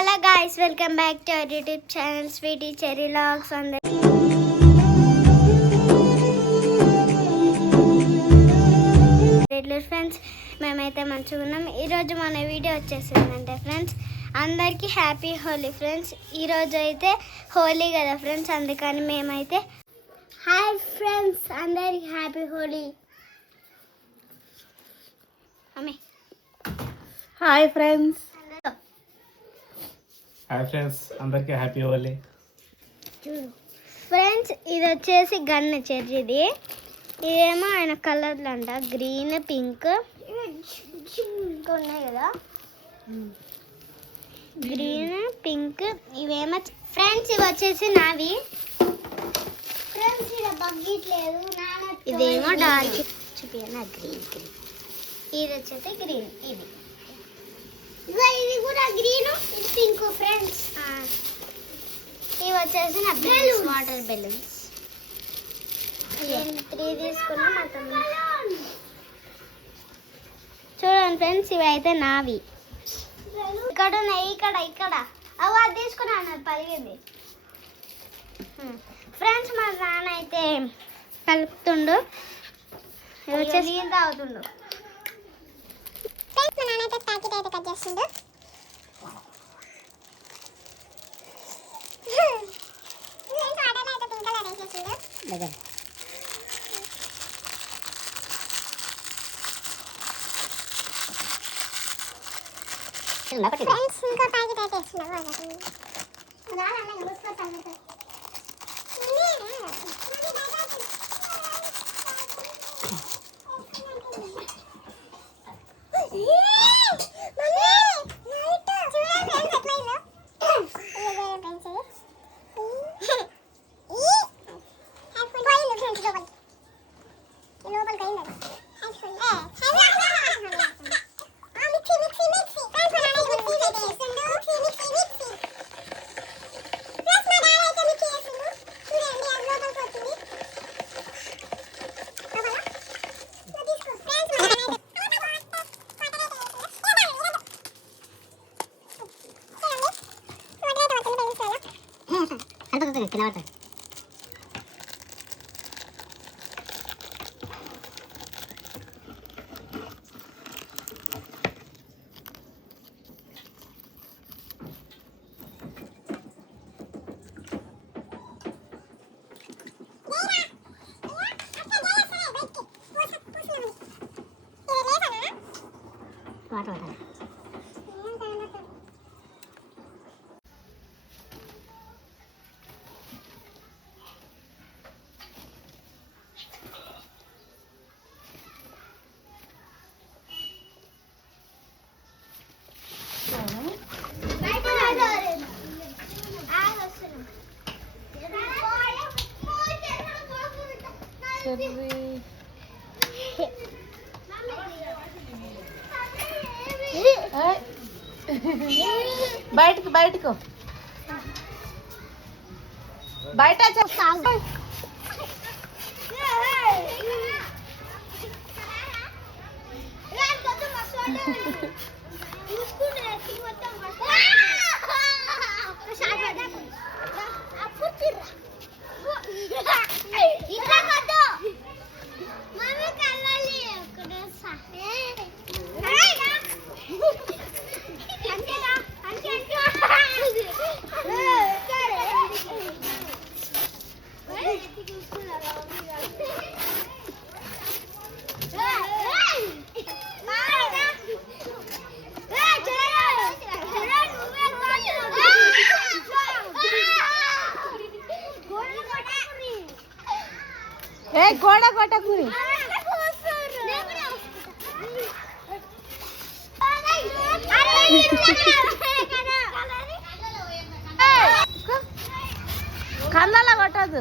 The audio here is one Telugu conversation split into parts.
Hello guys welcome back to our YouTube channel sweety cherry vlogs అందరి ఫ్రెండ్స్ మేమైతే మంచిగా ఉన్నాం. ఈరోజు మన వీడియో వచ్చేసిందంటే ఫ్రెండ్స్ అందరికీ హ్యాపీ హోలీ ఫ్రెండ్స్ ఈరోజు అయితే హోలీ కదా ఫ్రెండ్స్ అందుకని మేమైతే హాయ్ ఫ్రెండ్స్ అందరికి happy Holi hi friends hi friends అందరికీ హ్యాపీ హోలీ ఫ్రెండ్స్ ఇది వచ్చేసి గన్న చెర్రీది ఇదేమో ఆయన కలర్లు అంట గ్రీన్ పింక్. ఉన్నాయి కదా. గ్రీన్ పింక్ ఇవేమో ఫ్రెండ్స్ ఇవి వచ్చేసి నావి. ఫ్రెండ్స్ ఇది బగ్గట్లేదు ఇదేమో డార్క్. చూపియనా? Green green. ఇది వచ్చేసి గ్రీన్ ఇది. ఇది కూడా గ్రీన్ ఇది పింక్ ఫ్రెండ్స్ ఇవి వచ్చేసి నా బెలూన్స్ వాటర్ బెలూన్స్ త్రీ తీసుకున్నా మా తమ్ముడు చూడండి ఫ్రెండ్స్ ఇవి అయితే నావి ఇక్కడ ఉన్నాయి ఇక్కడ ఇక్కడ అవి అది తీసుకున్నాను అది పలిగింది ఫ్రెండ్స్ మా నాన్న అయితే కలుపుతుండు ఇది వచ్చేసి తాగుతుండు మా నాన్న అయితే ప్యాకెట్ అయితే కట్ చేస్తుండు ఫ్రెండ్స్ ఇంకో ప్యాకెట్ అయితే ఇస్తున్నాం tener que lavarte. బయటకు బయట చెప్తా కాదు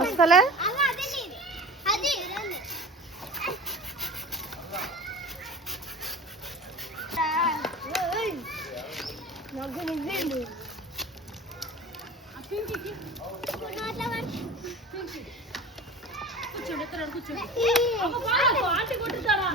వస్తలే నాకు నిజండి కూర్చోండి కొట్టదు వస్తలే ఆంటీ కొట్టుతారా?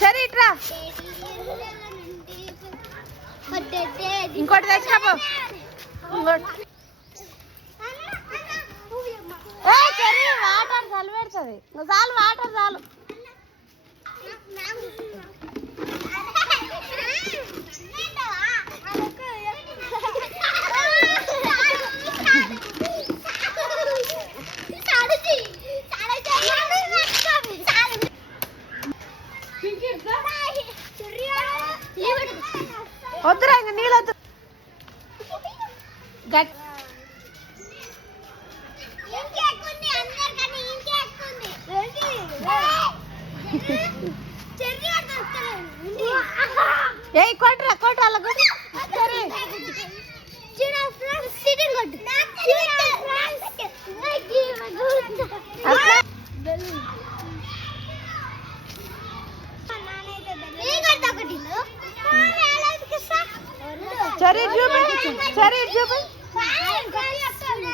సరే ఇట్రా. ఇంకోటి తెచ్చుకోపో ఇంకోటి. వాటర్ చలి పెడుతుంది. చాలు వాటర్ చాలు. గట్ ఏ కొట్టురా కొట్టు అలా కొట్టు. సరే. అట్లా సరే చూపి సరే చూపి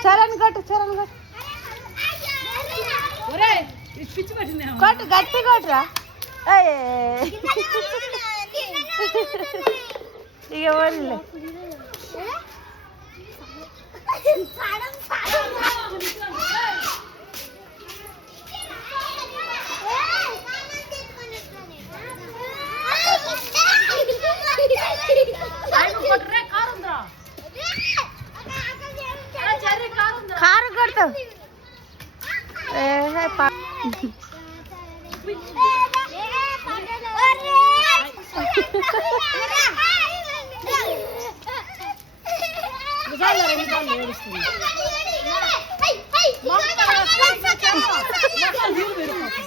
చరణ్ కొట్టు చరణ్ కొట్టు కొట్టు గట్టి కొట్టురా ఏయ్. ఇక వదిలే కారు करतो ए हे पा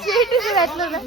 Şey dizi etmedi.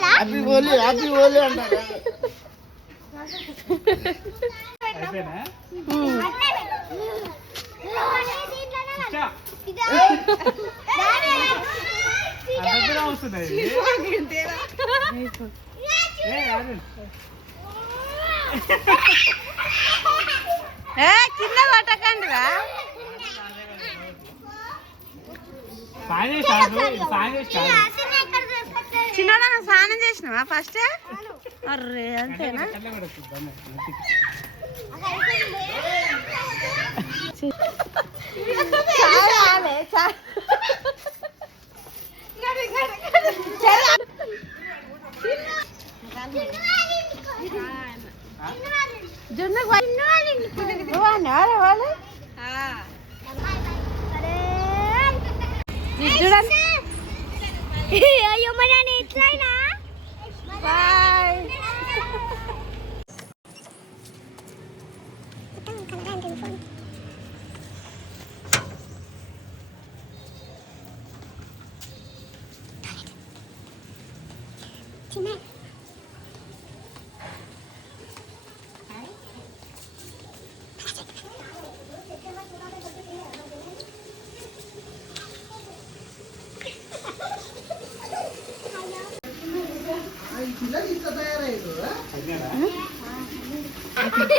Happy Holi happy Holi అంటారు. అయిపోయినా? ఏ కింద పట్టకండి రా చిన్నడా స్నానం చేసినావా ఫస్ట్? అర్రే అంతేనా? చాలా జున్నుకు నేరా వాళ్ళు చూడండి అయ్యో మరి ఎట్లయినా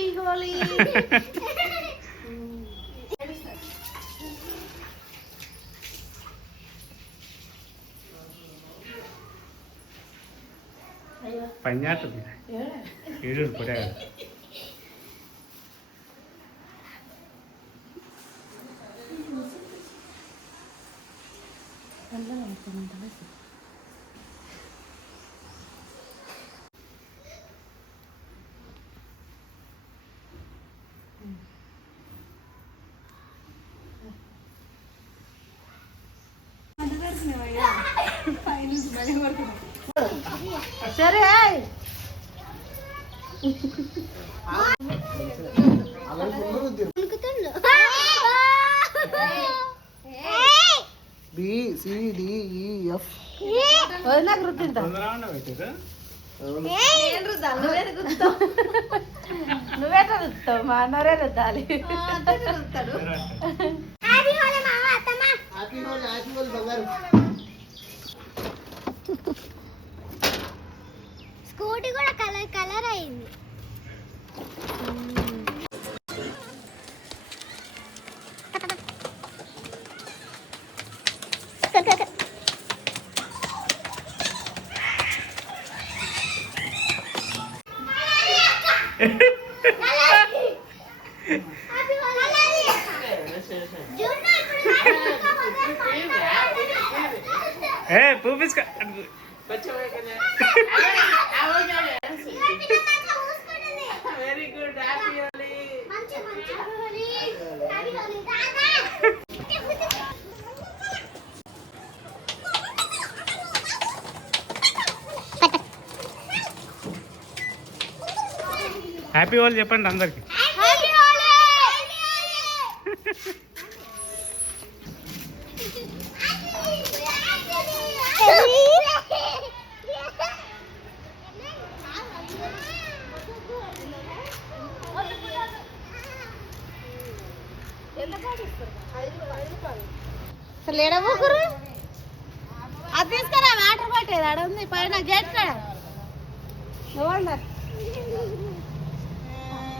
హ్యాపీ హోలీ పని చేస్తుంది ఏడు పుట్టే సరే. B C D E F. నువ్వేట రుద్దుతావు మా అన్నరే రుద్దాలి. రుద్దాడు హ్యాపీ హోలీ మామ అత్తమ్మ హ్యాపీ హోలీ హ్యాపీ హోలీ బంగారు స్కూటీ కూడా కలర్ కలర్ అయింది ఏ పూపిస్క వెరీ గుడ్ హ్యాపీ హోలీ మంచి మంచి హోలీ హ్యాపీ హోలీ హ్యాపీ వాళ్ళు చెప్పండి అందరికి. అసలు ఎడబోకురు అది తీసుకురా వాటర్ బాటిల్. అడ ఉంది పైన గేట్ కాడ. నువ్వు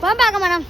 போக பார்க்க மேடம்.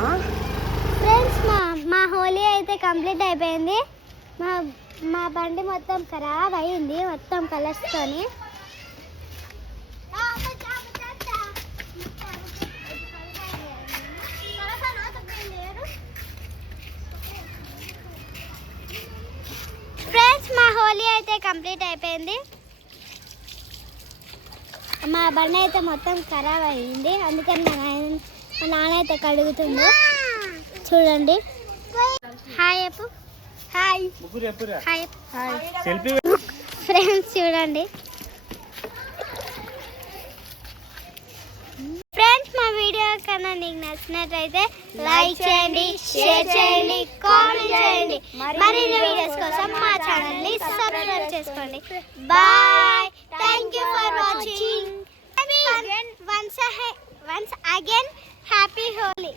ఫ్రెండ్స్ మా మా హోలీ అయితే కంప్లీట్ అయిపోయింది. మా మా బండి మొత్తం ఖరాబ్ అయింది మొత్తం కలర్స్తోని ఫ్రెండ్స్ మా హోలీ అయితే కంప్లీట్ అయిపోయింది. మా బండి అయితే మొత్తం ఖరాబ్ అయింది అందుకని మా మా నాన్న అయితే కడుగుతుండు చూడండి. హాయ్ చెప్పు హాయ్. హాయ్ ఫ్రెండ్స్ చూడండి. ఫ్రెండ్స్ మా వీడియో కన్నా నీకు నచ్చినట్లయితే లైక్ చేయండి షేర్ చేయండి కామెంట్ చేయండి. మరిన్ని వీడియోస్ కోసం మా ఛానల్ని సబ్స్క్రైబ్ చేసుకోండి. Bye thank you for watching once once again happy Holi